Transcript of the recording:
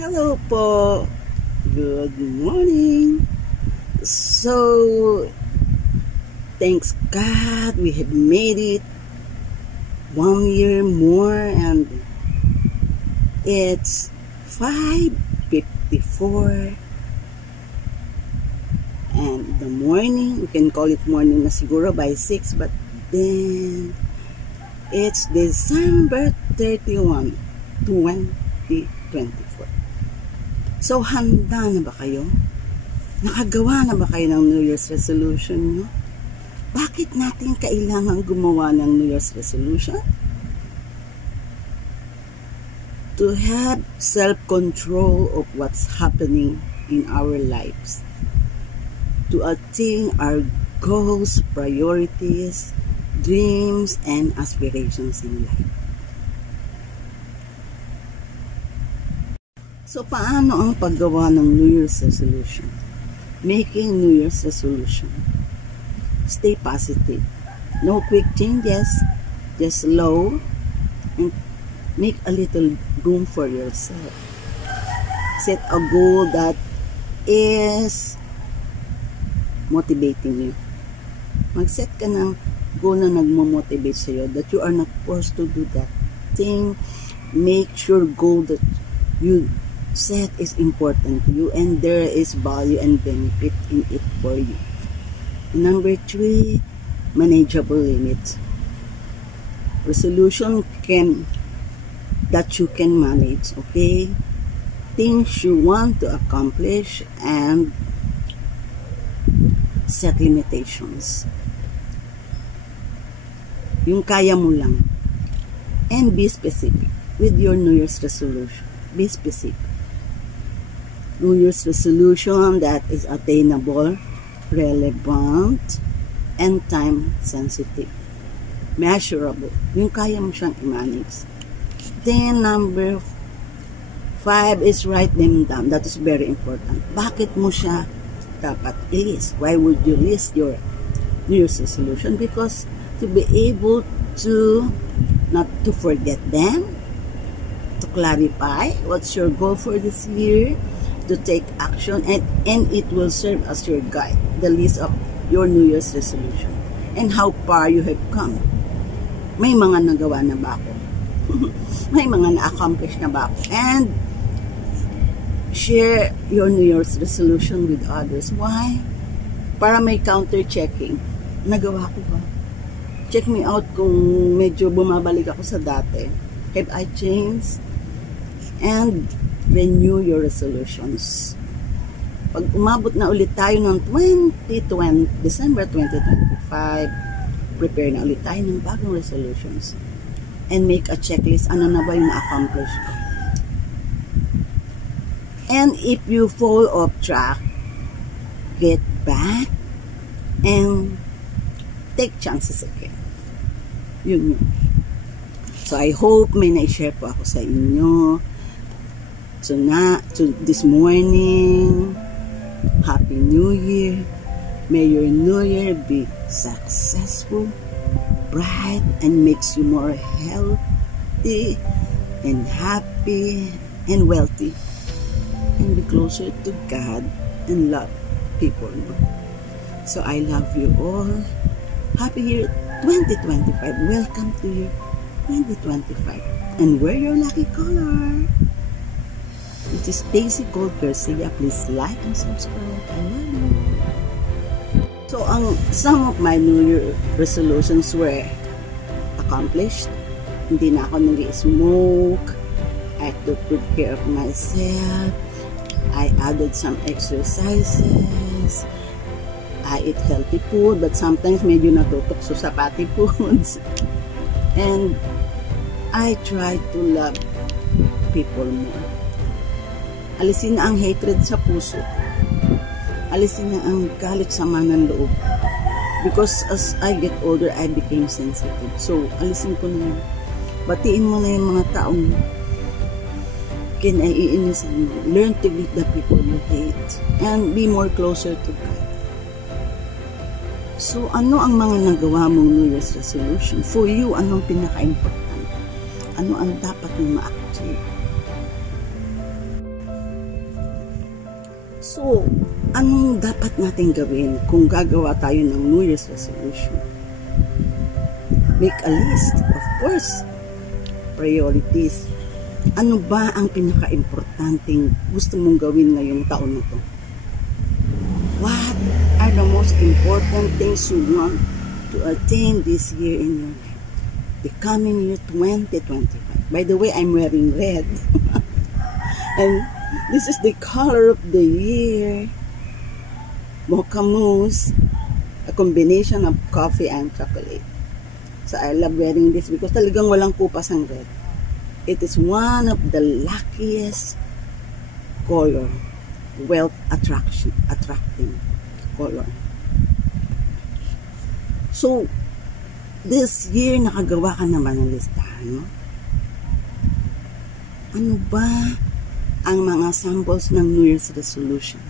Hello po. Good morning. So, thanks God we have made it 1 year more and it's 5:54 and the morning, we can call it morning na siguro by 6, but then it's December 31, 2024. So, handa na ba kayo? Nakagawa na ba kayo ng New Year's resolution nyo? Bakit natin kailangan gumawa ng New Year's resolution? To have self-control of what's happening in our lives. To attain our goals, priorities, dreams, and aspirations in life. So, paano ang paggawa ng New Year's resolution? Making New Year's resolution. Stay positive. No quick changes. Just slow and make a little room for yourself. Set a goal that is motivating you. Mag-set ka ng goal na nagmo-motivate sa'yo, that you are not forced to do that thing. Make sure goal that you set is important to you and there is value and benefit in it for you. Number 3, manageable limits. Resolution that you can manage, okay? Things you want to accomplish and set limitations. Yung kaya mo lang. And be specific with your New Year's resolution. Be specific. New Year's resolution that is attainable, relevant, and time-sensitive. Measurable. Yung kaya mo siyang i-manage. Then, number 5 is write them down. That is very important. Bakit mo siya dapat i-list? Why would you list your New Year's resolution? Because to be able to not to forget them, to clarify what's your goal for this year, to take action, and it will serve as your guide, the list of your New Year's resolution and how far you have come. May mga nagawa na ba ako? May mga na-accomplish na ba ako? And share your New Year's resolution with others. Why? Para may counter-checking. Nagawa ko ba? Check me out kung medyo bumabalik ako sa dati. Have I changed? And renew your resolutions. Pag umabot na ulit tayo ng December 2025, prepare na ulit tayo ng bagong resolutions. And make a checklist. Ano na ba yung na-accomplish ko? And if you fall off track, get back and take chances again. Yun yun. So I hope may na-share po ako sa inyo. So this morning, Happy New Year. May your New Year be successful, bright, and makes you more healthy and happy and wealthy. And be closer to God and love people. So I love you all. Happy year 2025. Welcome to year 2025. And wear your lucky color. This is Daisy Gold Garcia. Please like and subscribe. I love you. So, some of my New Year resolutions were accomplished. Hindi na ako nag-smoke. I took good care of myself. I added some exercises. I eat healthy food, but sometimes medyo natutokso sa pati foods. And I try to love people more. Alisin na ang hatred sa puso. Alisin na ang galit sa ng loob. Because as I get older, I became sensitive. So, alisin ko na yun. Batiin mo na yung mga taong kinaiinisan mo. Learn to greet the people you hate. And be more closer to God. So, ano ang mga nagawa mong New Year's resolution? For you, anong pinaka-important? Ano ang dapat mong ma-achieve? So, anong dapat natin gawin kung gagawa tayo ng New Year's resolution? Make a list, of course. Priorities. Ano ba ang pinaka-importanting gusto mong gawin ngayong taon na to? What are the most important things you want to attain this year in your life? The coming year 2025. By the way, I'm wearing red. And this is the color of the year. Mocha mousse. A combination of coffee and chocolate. So I love wearing this because talagang walang kupas ang red. It is one of the luckiest color. Wealth attracting color. So, this year nakagawa ka naman ng listahan, no? Ano ba ang mga samples ng New Year's resolution?